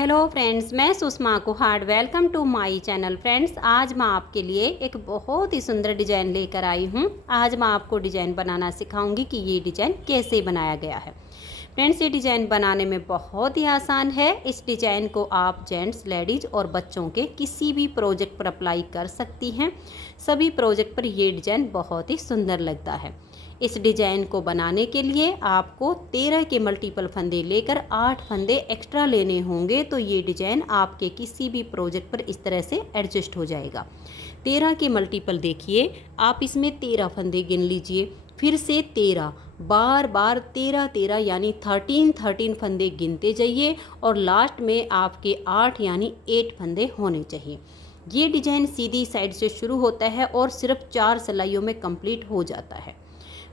Hello friends, मैं Sushma Kuhad. Welcome to my channel. Friends, आज मैं आपके लिए एक बहुत ही सुंदर डिज़ाइन लेकर आई हूँ। आज मैं आपको डिज़ाइन बनाना सिखाऊंगी कि ये डिज़ाइन कैसे बनाया गया है। फ्रेंड्स, ये डिज़ाइन बनाने में बहुत ही आसान है। इस डिज़ाइन को आप जेंट्स, लेडीज़ और बच्चों के किसी भी प्रोजेक्ट पर अप्लाई कर सकती हैं। सभी प्रोजेक्ट पर ये डिज़ाइन बहुत ही सुंदर लगता है। इस डिज़ाइन को बनाने के लिए आपको 13 के मल्टीपल फंदे लेकर 8 फंदे एक्स्ट्रा लेने होंगे, तो ये डिज़ाइन आपके किसी भी प्रोजेक्ट पर इस तरह से एडजस्ट हो जाएगा। 13 के मल्टीपल देखिए, आप इसमें 13 फंदे गिन लीजिए, फिर से 13, बार बार 13 13 यानी 13 फंदे गिनते जाइए और लास्ट में आपके 8 यानी 8 फंदे होने चाहिए। ये डिज़ाइन सीधी साइड से शुरू होता है और सिर्फ 4 सिलाइयों में कंप्लीट हो जाता है।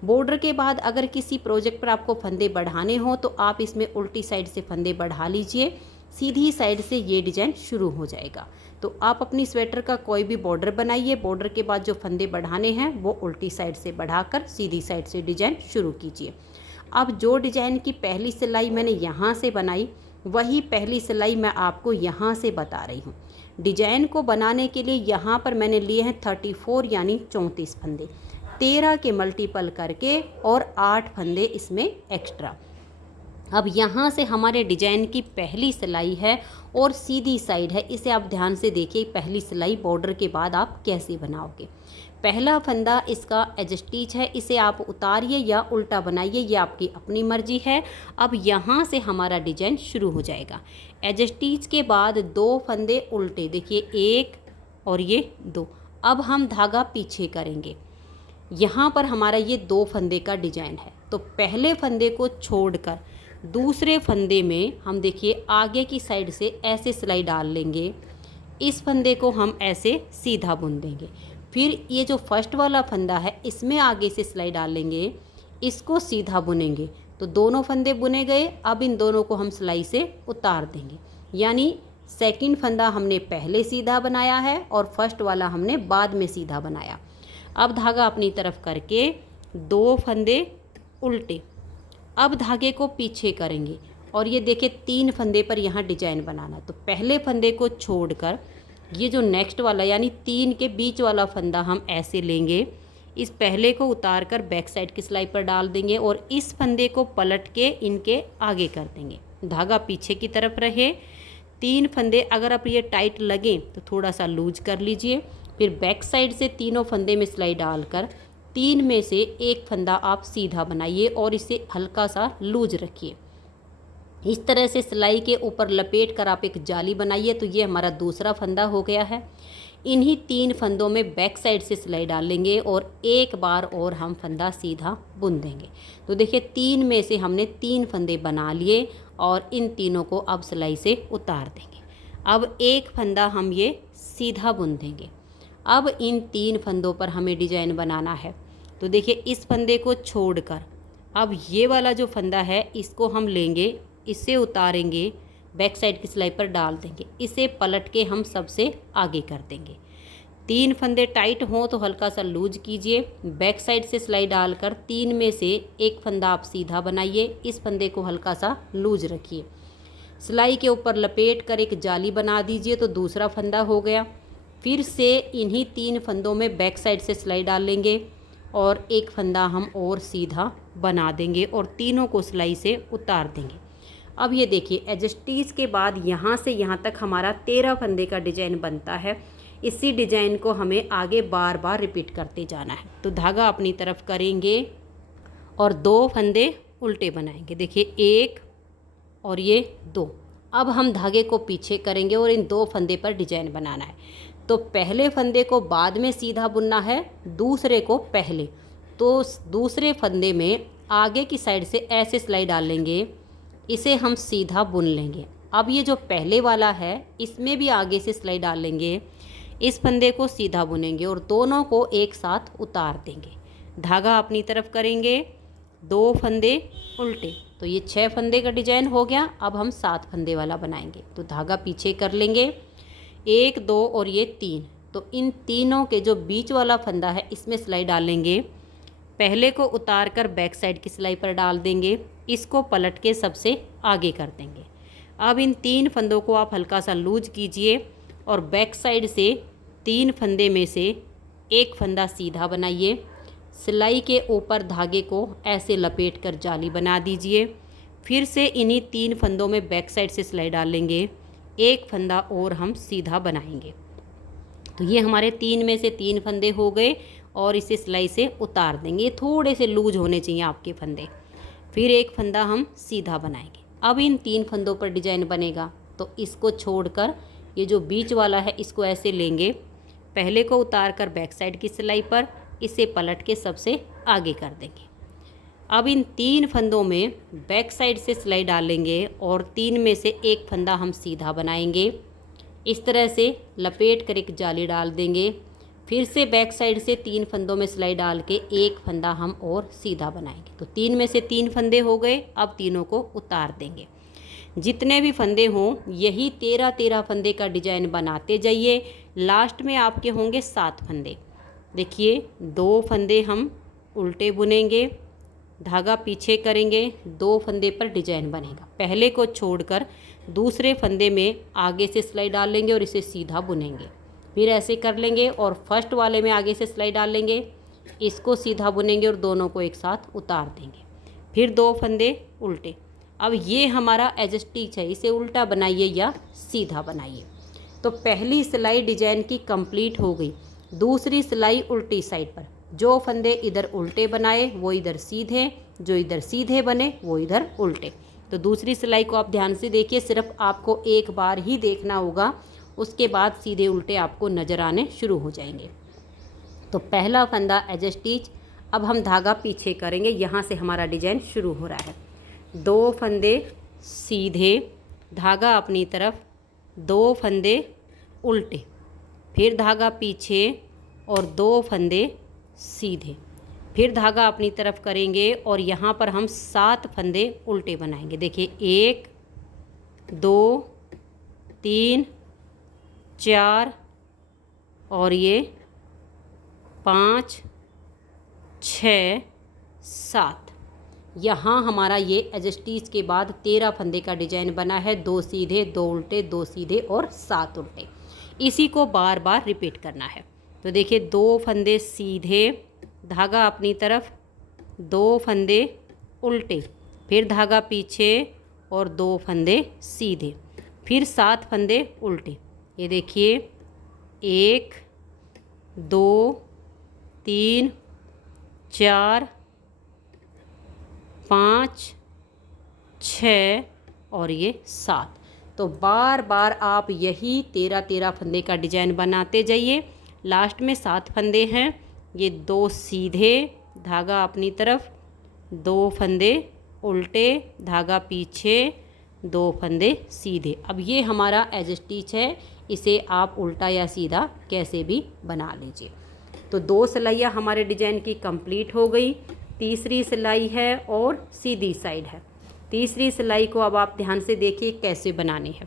बॉर्डर के बाद अगर किसी प्रोजेक्ट पर आपको फंदे बढ़ाने हो तो आप इसमें उल्टी साइड से फंदे बढ़ा लीजिए, सीधी साइड से ये डिज़ाइन शुरू हो जाएगा। तो आप अपनी स्वेटर का कोई भी बॉर्डर बनाइए, बॉर्डर के बाद जो फंदे बढ़ाने हैं वो उल्टी साइड से बढ़ाकर सीधी साइड से डिज़ाइन शुरू कीजिए। अब जो डिज़ाइन की पहली सिलाई मैंने यहाँ से बनाई, वही पहली सिलाई मैं आपको यहाँ से बता रही हूँ। डिज़ाइन को बनाने के लिए यहाँ पर मैंने लिए हैं 34 यानी 34 फंदे, 13 के मल्टीपल करके और 8 फंदे इसमें एक्स्ट्रा। अब यहाँ से हमारे डिज़ाइन की पहली सिलाई है और सीधी साइड है, इसे आप ध्यान से देखिए। पहली सिलाई बॉर्डर के बाद आप कैसे बनाओगे। पहला फंदा इसका एज स्टिच है, इसे आप उतारिए या उल्टा बनाइए, ये आपकी अपनी मर्जी है। अब यहाँ से हमारा डिज़ाइन शुरू हो जाएगा। एज स्टिच के बाद 2 फंदे उल्टे, देखिए 1 और ये 2। अब हम धागा पीछे करेंगे। यहाँ पर हमारा ये 2 फंदे का डिज़ाइन है, तो पहले फंदे को छोड़कर दूसरे फंदे में हम देखिए आगे की साइड से ऐसे सिलाई डाल लेंगे। इस फंदे को हम ऐसे सीधा बुन देंगे। फिर ये जो फर्स्ट वाला फंदा है इसमें आगे से सिलाई डाल लेंगे, इसको सीधा बुनेंगे। तो दोनों फंदे बुने गए। अब इन दोनों को हम सिलाई से उतार देंगे, यानी सेकंड फंदा हमने पहले सीधा बनाया है और फर्स्ट वाला हमने बाद में सीधा बनाया। अब धागा अपनी तरफ करके 2 फंदे उल्टे, अब धागे को पीछे करेंगे और ये देखिए 3 फंदे पर यहाँ डिजाइन बनाना। तो पहले फंदे को छोड़कर ये जो नेक्स्ट वाला यानी 3 के बीच वाला फंदा हम ऐसे लेंगे, इस पहले को उतार कर बैक साइड की सिलाई पर डाल देंगे और इस फंदे को पलट के इनके आगे कर देंगे। धागा पीछे की तरफ रहे। 3 फंदे अगर आप ये टाइट लगें तो थोड़ा सा लूज कर लीजिए। फिर बैक साइड से तीनों फंदे में सिलाई डालकर 3 में से एक फंदा आप सीधा बनाइए और इसे हल्का सा लूज रखिए। इस तरह से सिलाई के ऊपर लपेट कर आप एक जाली बनाइए। तो ये हमारा दूसरा फंदा हो गया है। इन्हीं 3 फंदों में बैक साइड से सिलाई डालेंगे और एक बार और हम फंदा सीधा बुन देंगे। तो देखिए 3 में से हमने 3 फंदे बना लिए और इन तीनों को अब सिलाई से उतार देंगे। अब एक फंदा हम ये सीधा बुन देंगे। अब इन 3 फंदों पर हमें डिज़ाइन बनाना है। तो देखिए इस फंदे को छोड़कर अब ये वाला जो फंदा है इसको हम लेंगे, इसे उतारेंगे, बैक साइड की सिलाई पर डाल देंगे, इसे पलट के हम सबसे आगे कर देंगे। 3 फंदे टाइट हों तो हल्का सा लूज कीजिए। बैक साइड से सिलाई डालकर 3 में से एक फंदा आप सीधा बनाइए, इस फंदे को हल्का सा लूज रखिए। सिलाई के ऊपर लपेट कर एक जाली बना दीजिए, तो दूसरा फंदा हो गया। फिर से इन्हीं 3 फंदों में बैक साइड से सिलाई डाल लेंगे और एक फंदा हम और सीधा बना देंगे और तीनों को सिलाई से उतार देंगे। अब ये देखिए एज स्टिच के बाद यहाँ से यहाँ तक हमारा 13 फंदे का डिज़ाइन बनता है। इसी डिज़ाइन को हमें आगे बार बार रिपीट करते जाना है। तो धागा अपनी तरफ करेंगे और 2 फंदे उल्टे बनाएंगे, देखिए 1 और ये 2। अब हम धागे को पीछे करेंगे और इन 2 फंदे पर डिज़ाइन बनाना है। तो पहले फंदे को बाद में सीधा बुनना है, दूसरे को पहले। तो दूसरे फंदे में आगे की साइड से ऐसे सिलाई डाल लेंगे, इसे हम सीधा बुन लेंगे। अब ये जो पहले वाला है इसमें भी आगे से सिलाई डाल लेंगे, इस फंदे को सीधा बुनेंगे और दोनों को एक साथ उतार देंगे। धागा अपनी तरफ करेंगे, 2 फंदे उल्टे, तो ये 6 फंदे का डिज़ाइन हो गया। अब हम 7 फंदे वाला बनाएंगे। तो धागा पीछे कर लेंगे, 1 2 और ये 3। तो इन तीनों के जो बीच वाला फंदा है इसमें सिलाई डालेंगे, पहले को उतार कर बैक साइड की सिलाई पर डाल देंगे, इसको पलट के सबसे आगे कर देंगे। अब इन 3 फंदों को आप हल्का सा लूज कीजिए और बैक साइड से 3 फंदे में से एक फंदा सीधा बनाइए। सिलाई के ऊपर धागे को ऐसे लपेट कर जाली बना दीजिए। फिर से इन्हीं 3 फंदों में बैक साइड से सिलाई डाल लेंगे, एक फंदा और हम सीधा बनाएंगे। तो ये हमारे 3 में से 3 फंदे हो गए और इसे सिलाई से उतार देंगे। ये थोड़े से लूज होने चाहिए आपके फंदे। फिर एक फंदा हम सीधा बनाएंगे। अब इन 3 फंदों पर डिजाइन बनेगा, तो इसको छोड़कर ये जो बीच वाला है इसको ऐसे लेंगे, पहले को उतार कर बैक साइड की सिलाई पर इसे पलट के सबसे आगे कर देंगे। अब इन 3 फंदों में बैक साइड से सिलाई डालेंगे और 3 में से एक फंदा हम सीधा बनाएंगे। इस तरह से लपेट कर एक जाली डाल देंगे। फिर से बैक साइड से 3 फंदों में सिलाई डाल के एक फंदा हम और सीधा बनाएंगे। तो 3 में से 3 फंदे हो गए। अब तीनों को उतार देंगे। जितने भी फंदे हों यही 13 फंदे का डिजाइन बनाते जाइए। लास्ट में आपके होंगे 7 फंदे। देखिए 2 फंदे हम उल्टे बुनेंगे, धागा पीछे करेंगे, 2 फंदे पर डिजाइन बनेगा। पहले को छोड़कर दूसरे फंदे में आगे से सिलाई डाल लेंगे और इसे सीधा बुनेंगे। फिर ऐसे कर लेंगे और फर्स्ट वाले में आगे से सिलाई डाल लेंगे, इसको सीधा बुनेंगे और दोनों को एक साथ उतार देंगे। फिर 2 फंदे उल्टे। अब ये हमारा एज स्टिच है, इसे उल्टा बनाइए या सीधा बनाइए। तो पहली सिलाई डिजाइन की कंप्लीट हो गई। दूसरी सिलाई उल्टी साइड पर, जो फंदे इधर उल्टे बनाए वो इधर सीधे, जो इधर सीधे बने वो इधर उल्टे। तो दूसरी सिलाई को आप ध्यान से देखिए, सिर्फ आपको एक बार ही देखना होगा, उसके बाद सीधे उल्टे आपको नज़र आने शुरू हो जाएंगे। तो पहला फंदा एज स्टिच। अब हम धागा पीछे करेंगे, यहाँ से हमारा डिजाइन शुरू हो रहा है। 2 फंदे सीधे, धागा अपनी तरफ, 2 फंदे उल्टे, फिर धागा पीछे और 2 फंदे सीधे, फिर धागा अपनी तरफ करेंगे और यहाँ पर हम 7 फंदे उल्टे बनाएंगे। देखिए 1 2 3 4 और ये 5 6 7। यहाँ हमारा ये एज स्टिच के बाद 13 फंदे का डिजाइन बना है। 2 सीधे, 2 उल्टे, 2 सीधे और 7 उल्टे। इसी को बार बार रिपीट करना है। तो देखिए 2 फंदे सीधे, धागा अपनी तरफ, 2 फंदे उल्टे, फिर धागा पीछे और 2 फंदे सीधे, फिर 7 फंदे उल्टे। ये देखिए 1 2 3 4 5 6 और ये 7। तो बार बार आप यही 13 फंदे का डिजाइन बनाते जाइए। लास्ट में 7 फंदे हैं। ये 2 सीधे, धागा अपनी तरफ, 2 फंदे उल्टे, धागा पीछे, 2 फंदे सीधे। अब ये हमारा एज स्टिच है, इसे आप उल्टा या सीधा कैसे भी बना लीजिए। तो 2 सिलाइयाँ हमारे डिजाइन की कंप्लीट हो गई। तीसरी सिलाई है और सीधी साइड है। तीसरी सिलाई को अब आप ध्यान से देखिए कैसे बनानी है।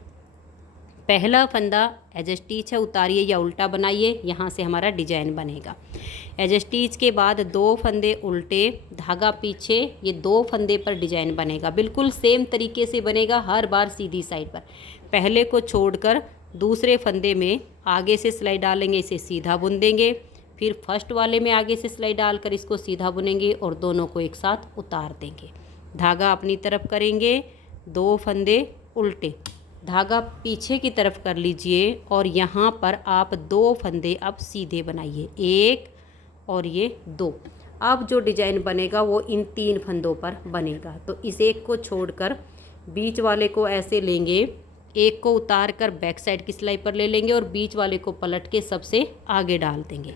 पहला फंदा एज स्टिच है, उतारिए या उल्टा बनाइए, यहाँ से हमारा डिजाइन बनेगा। एज स्टिच के बाद 2 फंदे उल्टे, धागा पीछे, ये 2 फंदे पर डिजाइन बनेगा। बिल्कुल सेम तरीके से बनेगा हर बार सीधी साइड पर। पहले को छोड़कर दूसरे फंदे में आगे से सिलाई डालेंगे, इसे सीधा बुन देंगे। फिर फर्स्ट वाले में आगे से सिलाई डालकर इसको सीधा बुनेंगे और दोनों को एक साथ उतार देंगे। धागा अपनी तरफ करेंगे, 2 फंदे उल्टे, धागा पीछे की तरफ कर लीजिए और यहाँ पर आप 2 फंदे अब सीधे बनाइए, 1 और ये 2। अब जो डिजाइन बनेगा वो इन 3 फंदों पर बनेगा। तो इस एक को छोड़कर बीच वाले को ऐसे लेंगे, एक को उतार कर बैक साइड की सिलाई पर ले लेंगे और बीच वाले को पलट के सबसे आगे डाल देंगे।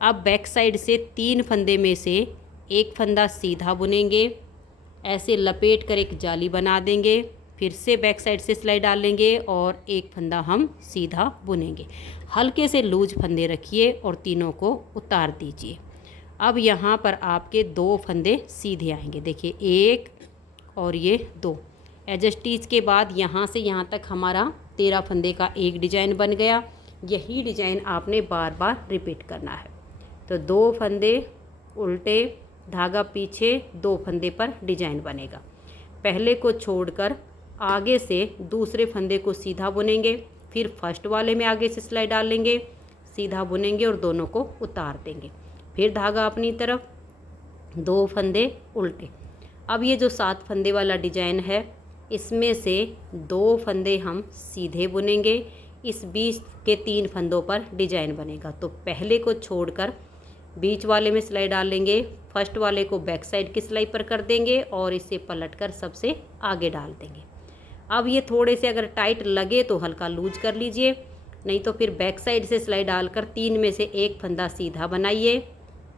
अब बैक साइड से 3 फंदे में से एक फंदा सीधा बुनेंगे, ऐसे लपेट कर एक जाली बना देंगे। फिर से बैक साइड से सिलाई डाल लेंगे और एक फंदा हम सीधा बुनेंगे। हल्के से लूज फंदे रखिए और तीनों को उतार दीजिए। अब यहाँ पर आपके 2 फंदे सीधे आएंगे। देखिए 1 और ये 2। एज स्टिच के बाद यहाँ से यहाँ तक हमारा 13 फंदे का एक डिजाइन बन गया। यही डिजाइन आपने बार बार रिपीट करना है। तो 2 फंदे उल्टे, धागा पीछे, 2 फंदे पर डिजाइन बनेगा। पहले को छोड़कर आगे से दूसरे फंदे को सीधा बुनेंगे, फिर फर्स्ट वाले में आगे से सिलाई डाल लेंगे, सीधा बुनेंगे और दोनों को उतार देंगे। फिर धागा अपनी तरफ, 2 फंदे उल्टे। अब ये जो 7 फंदे वाला डिजाइन है, इसमें से 2 फंदे हम सीधे बुनेंगे, इस बीच के 3 फंदों पर डिजाइन बनेगा। तो पहले को छोड़कर बीच वाले में सिलाई डाल लेंगे, फर्स्ट वाले को बैक साइड की सिलाई पर कर देंगे और इसे पलटकर सबसे आगे डाल देंगे। अब ये थोड़े से अगर टाइट लगे तो हल्का लूज कर लीजिए, नहीं तो फिर बैक साइड से सिलाई डालकर 3 में से 1 फंदा सीधा बनाइए,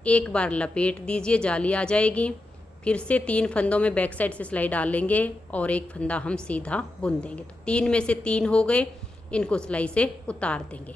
एक बार लपेट दीजिए, जाली आ जाएगी। फिर से 3 फंदों में बैक साइड से सिलाई डाल लेंगे और 1 फंदा हम सीधा बुन देंगे। तो 3 में से 3 हो गए, इनको सिलाई से उतार देंगे।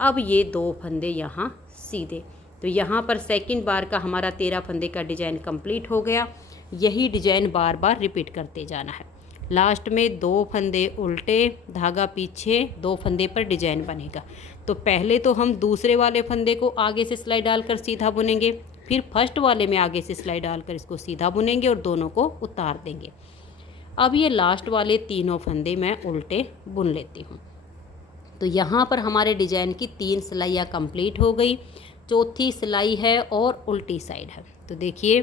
अब ये 2 फंदे यहाँ सीधे। तो यहाँ पर सेकंड बार का हमारा 13 फंदे का डिजाइन कंप्लीट हो गया। यही डिजाइन बार बार रिपीट करते जाना है। लास्ट में 2 फंदे उल्टे, धागा पीछे, 2 फंदे पर डिजाइन बनेगा। तो पहले तो हम दूसरे वाले फंदे को आगे से सिलाई डालकर सीधा बुनेंगे, फिर फर्स्ट वाले में आगे से सिलाई डालकर इसको सीधा बुनेंगे और दोनों को उतार देंगे। अब ये लास्ट वाले 3 फंदे मैं उल्टे बुन लेती हूँ। तो यहाँ पर हमारे डिजाइन की 3 सिलाइयाँ कंप्लीट हो गई। चौथी सिलाई है और उल्टी साइड है। तो देखिए,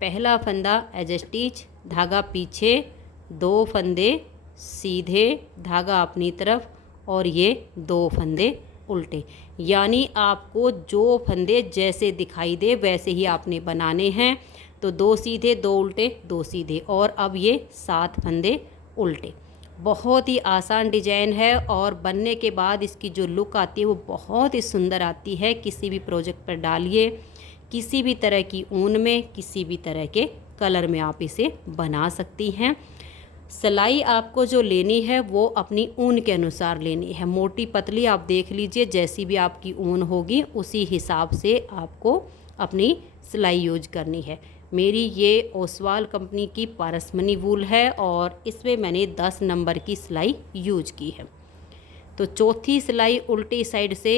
पहला फंदा एज स्टिच, धागा पीछे, 2 फंदे सीधे, धागा अपनी तरफ और ये 2 फंदे उल्टे। यानी आपको जो फंदे जैसे दिखाई दे वैसे ही आपने बनाने हैं। तो 2 सीधे, 2 उल्टे, 2 सीधे, और अब ये 7 फंदे उल्टे। बहुत ही आसान डिजाइन है और बनने के बाद इसकी जो लुक आती है वो बहुत ही सुंदर आती है। किसी भी प्रोजेक्ट पर डालिए, किसी भी तरह की ऊन में, किसी भी तरह के कलर में आप इसे बना सकती हैं। सिलाई आपको जो लेनी है वो अपनी ऊन के अनुसार लेनी है। मोटी पतली आप देख लीजिए, जैसी भी आपकी ऊन होगी उसी हिसाब से आपको अपनी सिलाई यूज करनी है। मेरी ये ओसवाल कंपनी की पारसमनी वूल है और इसमें मैंने 10 नंबर की सिलाई यूज की है। तो चौथी सिलाई उल्टी साइड से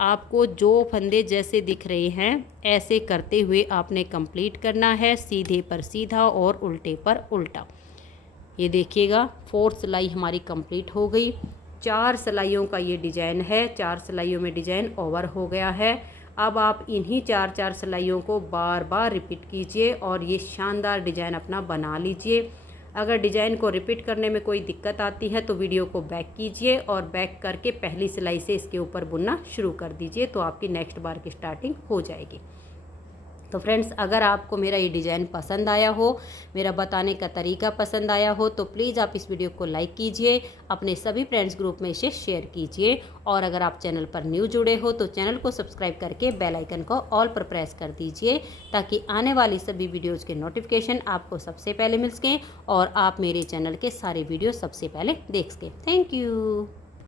आपको जो फंदे जैसे दिख रहे हैं ऐसे करते हुए आपने कंप्लीट करना है, सीधे पर सीधा और उल्टे पर उल्टा। ये देखिएगा, 4 सिलाई हमारी कंप्लीट हो गई। 4 सिलाइयों का ये डिजाइन है। 4 सिलाइयों में डिजाइन ओवर हो गया है। अब आप इन्हीं 4 सिलाइयों को बार बार रिपीट कीजिए और ये शानदार डिजाइन अपना बना लीजिए। अगर डिजाइन को रिपीट करने में कोई दिक्कत आती है तो वीडियो को बैक कीजिए और बैक करके पहली सिलाई से इसके ऊपर बुनना शुरू कर दीजिए, तो आपकी नेक्स्ट बार की स्टार्टिंग हो जाएगी। तो फ्रेंड्स, अगर आपको मेरा ये डिज़ाइन पसंद आया हो, मेरा बताने का तरीका पसंद आया हो, तो प्लीज़ आप इस वीडियो को लाइक कीजिए, अपने सभी फ्रेंड्स ग्रुप में इसे शेयर कीजिए। और अगर आप चैनल पर न्यू जुड़े हो तो चैनल को सब्सक्राइब करके बेल आइकन को ऑल पर प्रेस कर दीजिए, ताकि आने वाली सभी वीडियोज़ के नोटिफिकेशन आपको सबसे पहले मिल सकें और आप मेरे चैनल के सारे वीडियो सबसे पहले देख सकें। Thank you.